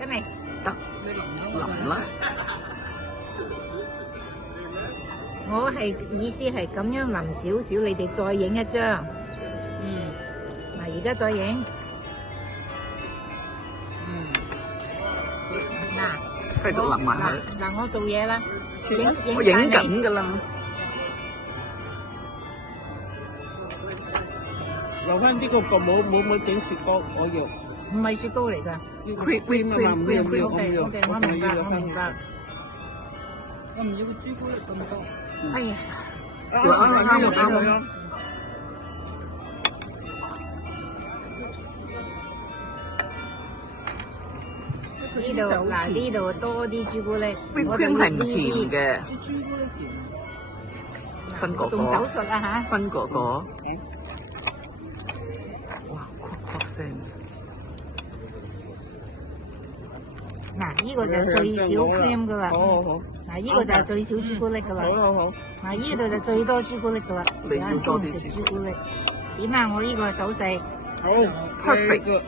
得未？得，淋啦。我係意思係咁樣淋少少，你哋再影一張。嗱，而家再影。嗱，繼續淋埋佢。嗱，我做嘢啦，我影緊㗎啦。留翻啲個角冇整雪糕，我要。唔係雪糕嚟㗎。cream 啊嘛，唔要，我明白。我唔要個朱古力咁多。哎呀，啱。呢度嗱，呢度多啲朱古力。cream 係唔甜嘅。啲朱古力甜。分果果。動手術啦嚇。分果果。哇，確聲。嗱，呢個就最少 cream 㗎啦。好。嗱，呢個就係最少朱古力㗎啦。好。嗱，呢度就最多朱古力㗎啦。你要多啲朱古力。點啊？我呢個手勢。好 perfect。